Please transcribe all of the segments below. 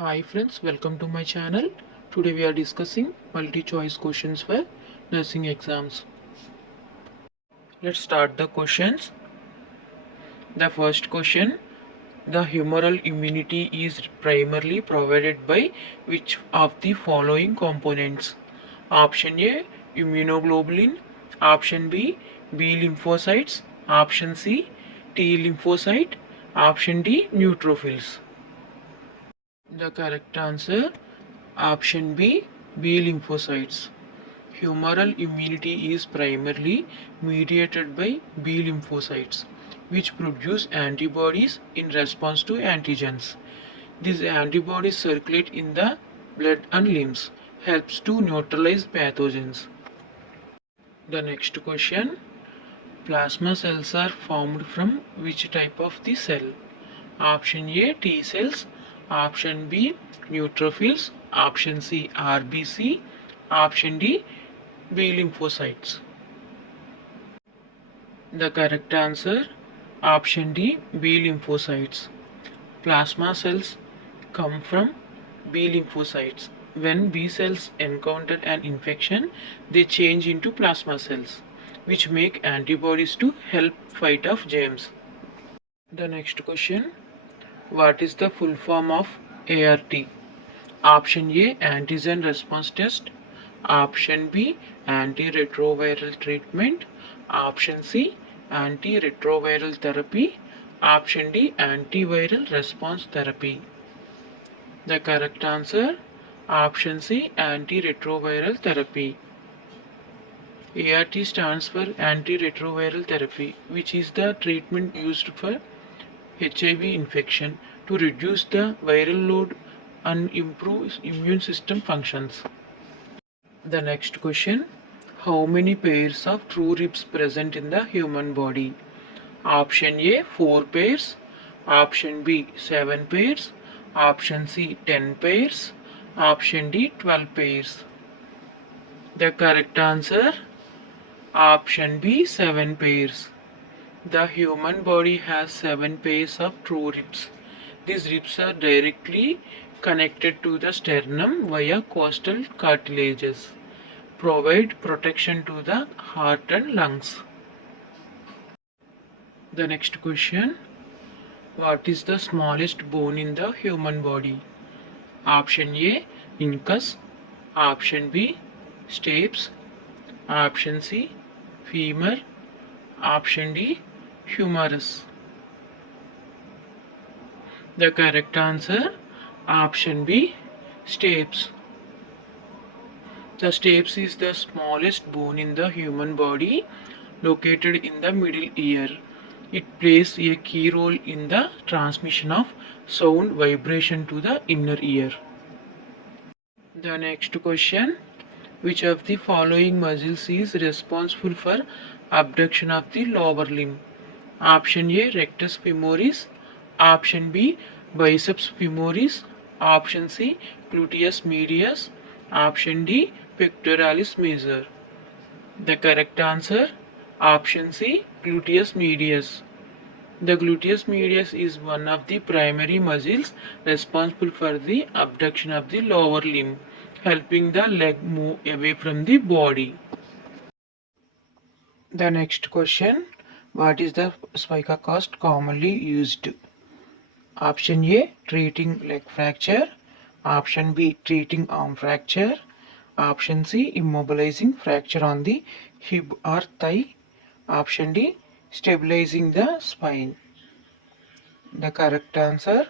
Hi friends, welcome to my channel. Today we are discussing multi-choice questions for nursing exams. Let's start the questions. The first question, the humoral immunity is primarily provided by which of the following components? Option A, immunoglobulin. Option B, B lymphocytes. Option C, T lymphocyte. Option D, neutrophils. The correct answer, option B, B lymphocytes. Humoral immunity is primarily mediated by B lymphocytes, which produce antibodies in response to antigens. These antibodies circulate in the blood and limbs, helps to neutralize pathogens. The next question, plasma cells are formed from which type of the cell? Option A, T cells. Option B, neutrophils. Option C, RBC. Option D, B lymphocytes. The correct answer, option D, B lymphocytes. Plasma cells come from B lymphocytes. When B cells encounter an infection, they change into plasma cells, which make antibodies to help fight off germs. The next question, what is the full form of ART? Option A, antigen response test. Option B, antiretroviral treatment. Option C, antiretroviral therapy. Option D, antiviral response therapy. The correct answer, option C, antiretroviral therapy. ART stands for antiretroviral therapy, which is the treatment used for HIV infection to reduce the viral load and improve immune system functions. The next question, how many pairs of true ribs present in the human body? Option A, 4 pairs. Option B, 7 pairs. Option C, 10 pairs. Option D, 12 pairs. The correct answer, option B, 7 pairs. The human body has 7 pairs of true ribs. These ribs are directly connected to the sternum via costal cartilages, provide protection to the heart and lungs. The next question, what is the smallest bone in the human body? Option A, incus. Option B, stapes. Option C, femur. Option D, humerus. The correct answer, option B, stapes. The stapes is the smallest bone in the human body, located in the middle ear. It plays a key role in the transmission of sound vibration to the inner ear. The next question, which of the following muscles is responsible for abduction of the lower limb? Option A, rectus femoris. Option B, biceps femoris. Option C, gluteus medius. Option D, pectoralis major. The correct answer, option C, gluteus medius. The gluteus medius is one of the primary muscles responsible for the abduction of the lower limb, helping the leg move away from the body. The next question, what is the spica cast commonly used? Option A, treating leg fracture. Option B, treating arm fracture. Option C, immobilizing fracture on the hip or thigh. Option D, stabilizing the spine. The correct answer,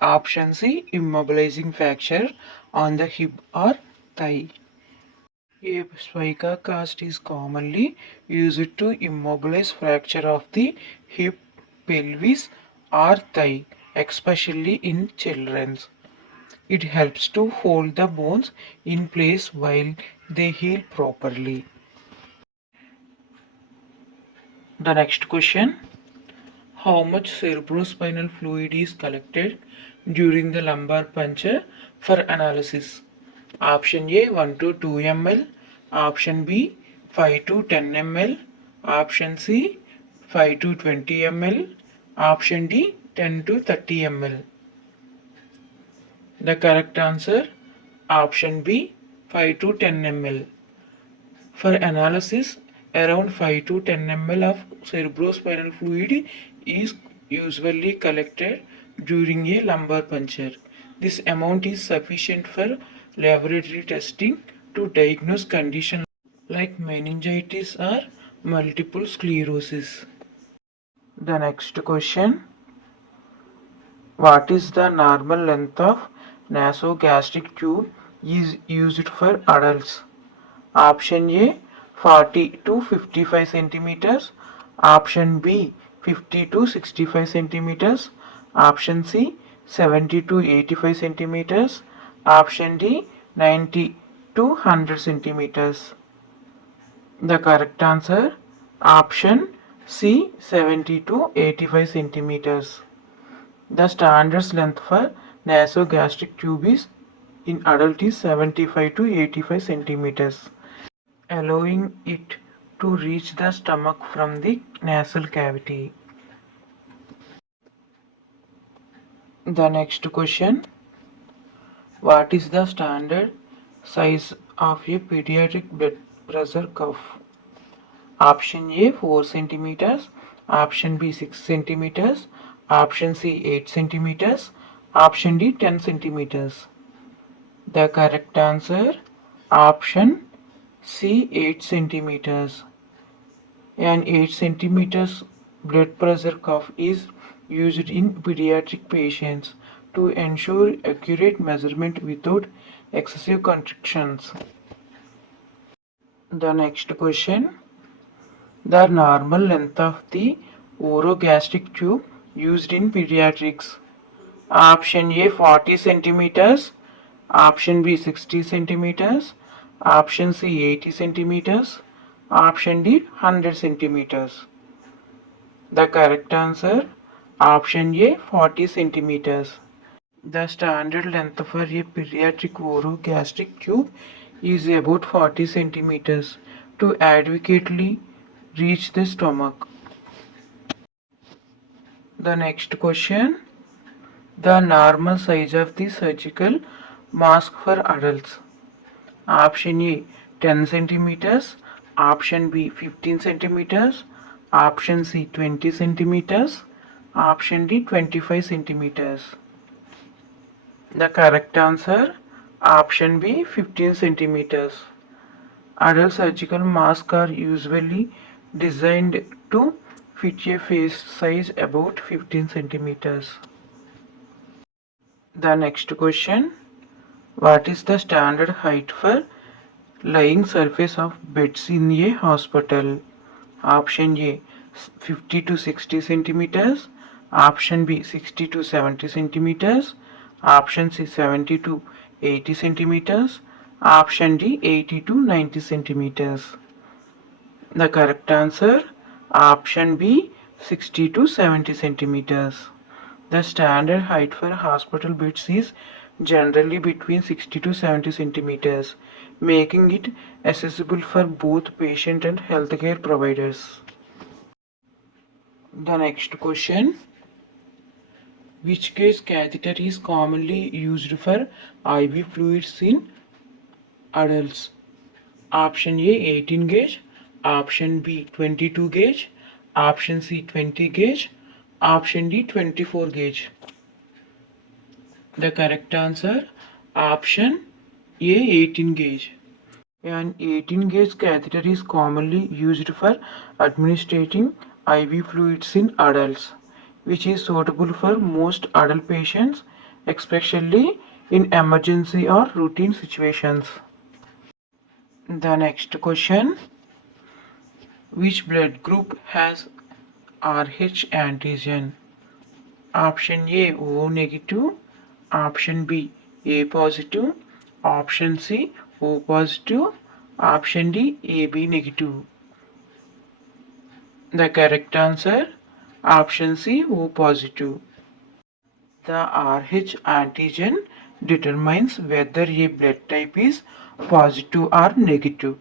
option C, immobilizing fracture on the hip or thigh. A spica cast is commonly used to immobilize fracture of the hip, pelvis or thigh, especially in children. It helps to hold the bones in place while they heal properly. The next question, how much cerebrospinal fluid is collected during the lumbar puncture for analysis? Option A, 1 to 2 ml. Option B, 5 to 10 ml. Option C, 5 to 20 ml. Option D, 10 to 30 ml. The correct answer option B 5 to 10 ml. For analysis, around 5 to 10 ml of cerebrospinal fluid is usually collected during a lumbar puncture. This amount is sufficient for laboratory testing to diagnose conditions like meningitis or multiple sclerosis. The next question: what is the normal length of nasogastric tube is used for adults? Option A 40 to 55 centimeters, option B 50 to 65 centimeters, option C 70 to 85 centimeters, option D 90 to 100 centimeters. The correct answer option C 70 to 85 centimeters. The standard length for nasogastric tube is in adult is 75 to 85 centimeters, allowing it to reach the stomach from the nasal cavity. The next question: what is the standard size of a pediatric blood pressure cuff? Option A 4 centimeters, option B 6 centimeters, option C 8 centimeters, option D 10 centimeters. The correct answer option C 8 centimeters. An 8 centimeters blood pressure cuff is used in pediatric patients to ensure accurate measurement without excessive contractions. The next question: the normal length of the orogastric tube used in pediatrics. Option A 40 centimeters, option B 60 centimeters, option C 80 centimeters, option D 100 centimeters. The correct answer option A 40 centimeters. The standard length for a pediatric orogastric tube is about 40 centimeters to adequately reach the stomach. The next question: the normal size of the surgical mask for adults. Option A 10 centimeters, option B 15 centimeters, option C 20 centimeters, option D 25 centimeters. The correct answer option B 15 centimeters. Adult surgical masks are usually designed to fit a face size about 15 centimeters. The next question: what is the standard height for lying surface of beds in a hospital? Option A 50 to 60 centimeters, option B 60 to 70 centimeters, option C 70 to 80 centimeters, option D 80 to 90 centimeters. The correct answer option B 60 to 70 centimeters. The standard height for hospital beds is generally between 60 to 70 centimeters, making it accessible for both patient and healthcare providers. The next question: which gauge catheter is commonly used for IV fluids in adults? Option A 18 gauge, option B 22 gauge, option C 20 gauge, option D 24 gauge. The correct answer option A 18 gauge. An 18 gauge catheter is commonly used for administering IV fluids in adults, which is suitable for most adult patients, especially in emergency or routine situations. The next question: which blood group has Rh antigen? Option A O negative, option B A positive, option C O positive, option D AB negative. The correct answer option C O positive. The Rh antigen determines whether a blood type is positive or negative.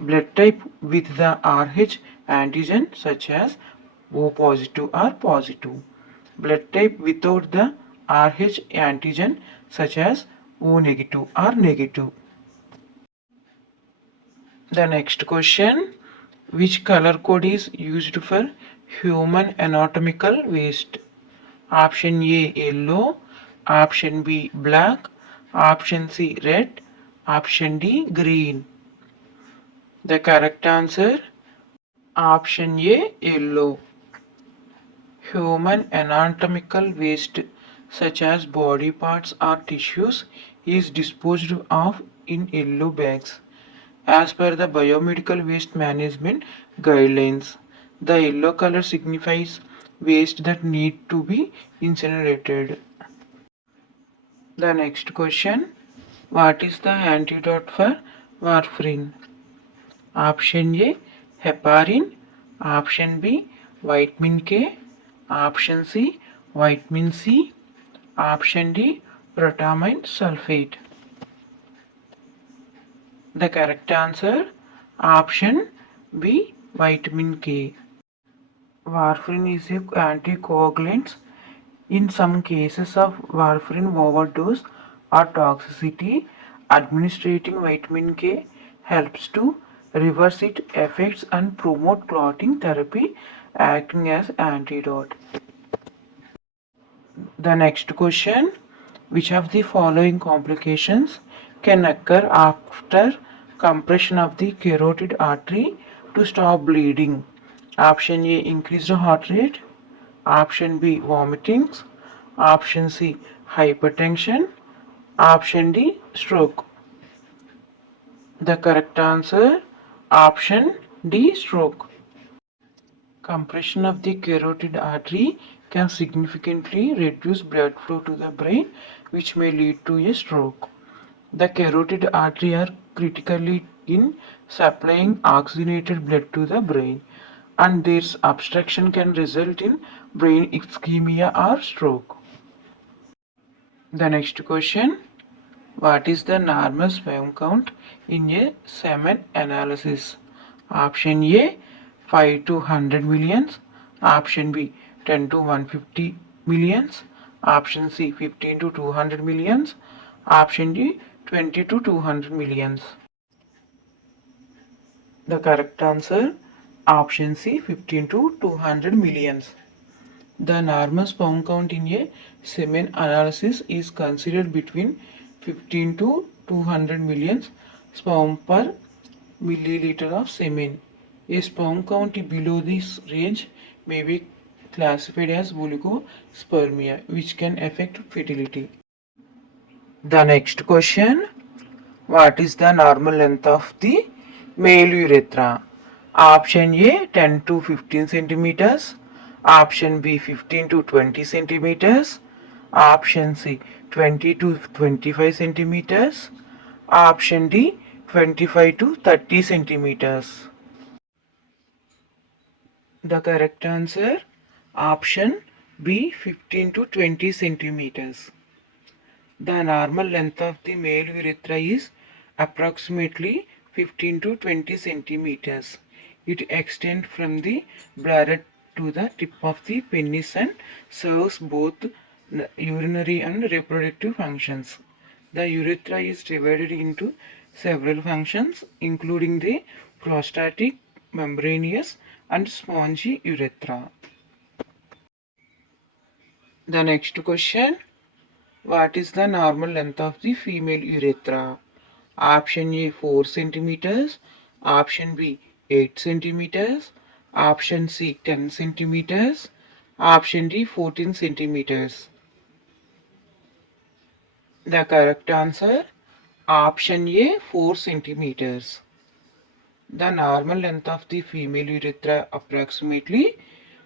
Blood type with the Rh antigen such as O positive or positive. Blood type without the Rh antigen such as O negative or negative. The next question, which color code is used for human anatomical waste? Option A yellow, option B black, option C red, option D green. The correct answer, option A yellow. Human anatomical waste such as body parts or tissues is disposed of in yellow bags. As per the biomedical waste management guidelines, the yellow color signifies waste that need to be incinerated. The next question, what is the antidote for warfarin? Option A heparin, option B vitamin K, option C vitamin C, option D protamine sulfate. The correct answer, option B vitamin K. Warfarin is an anticoagulant. In some cases of warfarin overdose or toxicity, administering vitamin K helps to reverse its effects and promote clotting therapy, acting as antidote. The next question, which of the following complications can occur after compression of the carotid artery to stop bleeding? Option A increased heart rate, option B vomitings, option C hypertension, option D stroke. The correct answer, option D stroke. Compression of the carotid artery can significantly reduce blood flow to the brain, which may lead to a stroke. The carotid artery are critically in supplying oxygenated blood to the brain, and their obstruction can result in brain ischemia or stroke. The next question, what is the normal sperm count in a semen analysis? Option A 5 to 100 millions, option B 10 to 150 millions, option C 15 to 200 millions, option D 20 to 200 millions. The correct answer, option C 15 to 200 millions. The normal sperm count in a semen analysis is considered between 15 to 200 millions sperm per milliliter of semen. A sperm count below this range may be classified as oligospermia, which can affect fertility. The next question, what is the normal length of the male urethra? Option A 10 to 15 centimeters, option B 15 to 20 centimeters, option C 20 to 25 centimeters, option D 25 to 30 centimeters. The correct answer, option B 15 to 20 centimeters. The normal length of the male urethra is approximately 15 to 20 centimeters. It extends from the bladder to the tip of the penis and serves both urinary and reproductive functions. The urethra is divided into several functions, including the prostatic, membranous, and spongy urethra. The next question, what is the normal length of the female urethra? Option A 4 centimeters, option B 8 centimeters, option C 10 centimeters, option D 14 centimeters. The correct answer, option A 4 centimeters. The normal length of the female urethra approximately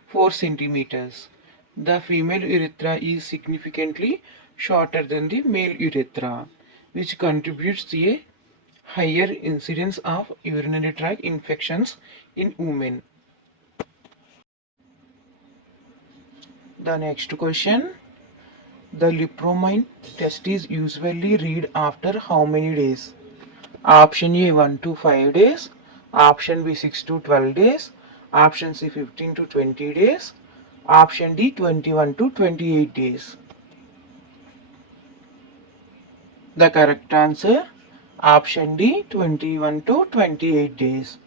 4 centimeters. The female urethra is significantly shorter than the male urethra, which contributes to a higher incidence of urinary tract infections in women. The next question, the lepromine test is usually read after how many days? Option A 1 to 5 days, option B 6 to 12 days, option C 15 to 20 days, option D 21 to 28 days. The correct answer, option D, 21 to 28 days.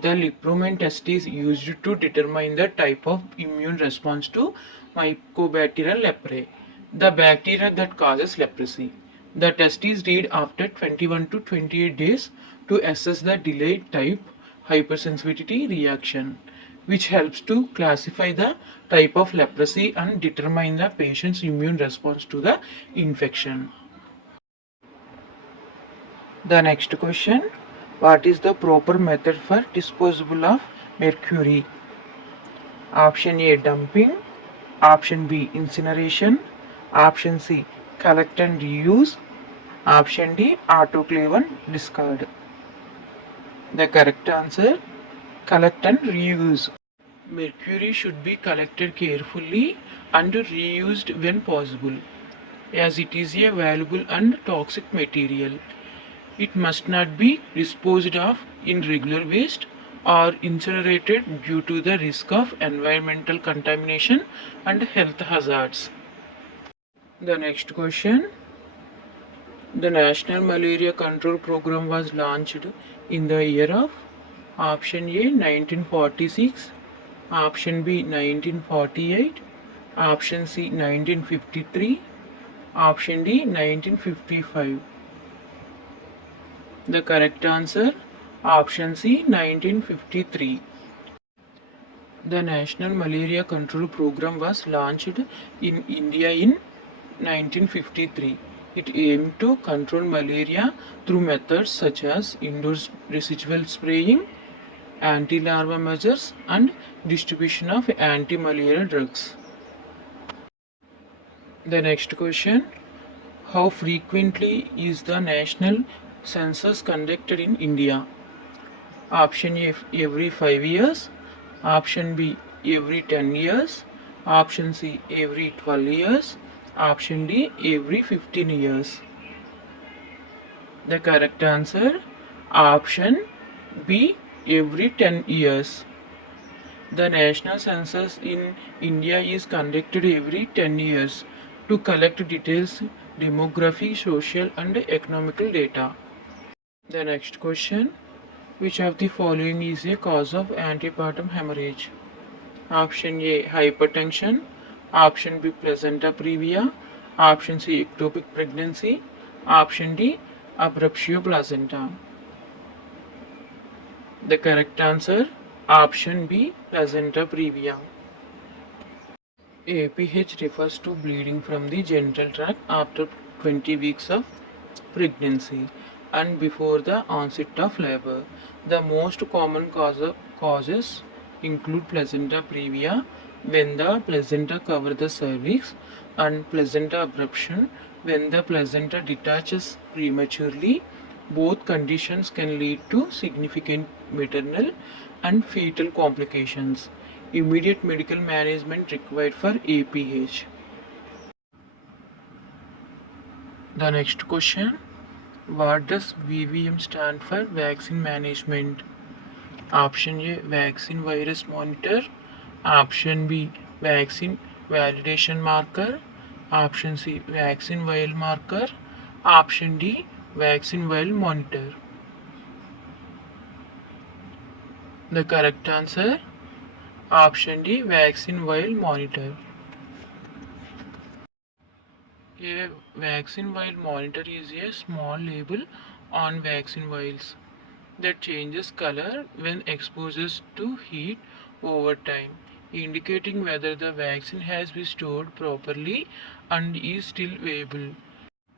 The Lipperman test is used to determine the type of immune response to Mycobacterium leprae, the bacteria that causes leprosy. The test is read after 21 to 28 days to assess the delayed type hypersensitivity reaction, which helps to classify the type of leprosy and determine the patient's immune response to the infection. The next question, what is the proper method for disposal of mercury? Option A, dumping. Option B, incineration. Option C, collect and reuse. Option D, autoclave and discard. The correct answer, collect and reuse. Mercury should be collected carefully and reused when possible, as it is a valuable and toxic material. It must not be disposed of in regular waste or incinerated due to the risk of environmental contamination and health hazards. The next question. The National Malaria Control Program was launched in the year of option A 1946, option B 1948, option C 1953, option D 1955. The correct answer, option C 1953. The National Malaria Control Program was launched in India in 1953. It aimed to control malaria through methods such as indoor residual spraying, anti-larva measures, and distribution of anti-malaria drugs. The next question, how frequently is the national census conducted in India? Option A, every 5 years. Option B, every 10 years. Option C, every 12 years. Option D, every 15 years. The correct answer, option B, every 10 years. The national census in India is conducted every 10 years to collect details, demography, social and economical data. The next question, which of the following is a cause of antepartum hemorrhage? Option A, hypertension. Option B, placenta previa. Option C, ectopic pregnancy. Option D, abruptio placenta. The correct answer, option B, placenta previa. APH refers to bleeding from the genital tract after 20 weeks of pregnancy and before the onset of labor. The most common causes include placenta previa, when the placenta covers the cervix, and placenta abruption, when the placenta detaches prematurely. Both conditions can lead to significant maternal and fetal complications. Immediate medical management required for APH. The next question, what does VVM stand for? Vaccine management. Option A, vaccine virus monitor. Option B, vaccine validation marker. Option C, vaccine vial marker. Option D, vaccine vial monitor. The correct answer, option D, vaccine vial monitor. A vaccine vial monitor is a small label on vaccine vials that changes color when exposed to heat over time, indicating whether the vaccine has been stored properly and is still viable.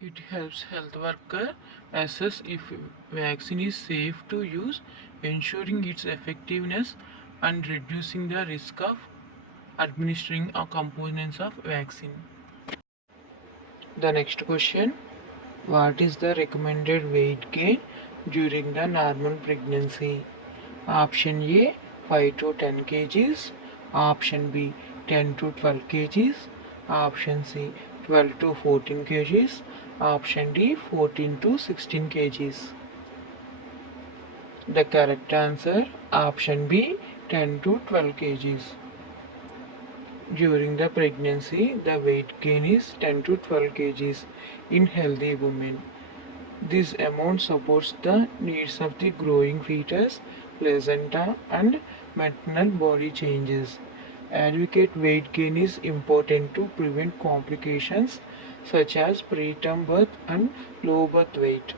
It helps health workers assess if vaccine is safe to use, ensuring its effectiveness and reducing the risk of administering components of vaccine. The next question, what is the recommended weight gain during the normal pregnancy? Option A, 5 to 10 kgs. Option B, 10 to 12 kgs. Option C, 12 to 14 kgs. Option D, 14 to 16 kgs. The correct answer, option B, 10 to 12 kgs. During the pregnancy, the weight gain is 10 to 12 kgs in healthy women. This amount supports the needs of the growing fetus, placenta, and maternal body changes. Advocate weight gain is important to prevent complications such as preterm birth and low birth weight.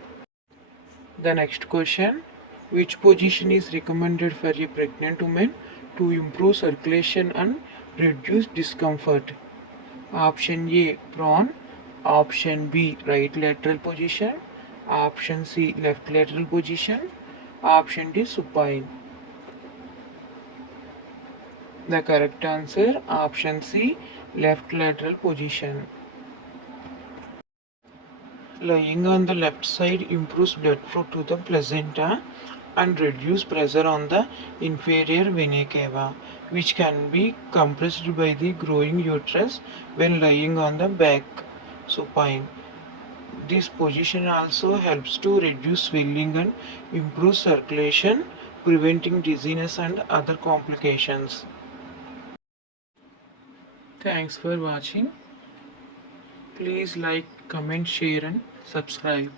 The next question: which position is recommended for a pregnant woman to improve circulation and reduce discomfort? Option A prawn, option B right lateral position, option C left lateral position, option D supine. The correct answer option C left lateral position. Lying on the left side improves blood flow to the placenta and reduce pressure on the inferior vena cava, which can be compressed by the growing uterus when lying on the back supine. This position also helps to reduce swelling and improve circulation, preventing dizziness and other complications. Thanks for watching. Please like, comment, share and subscribe.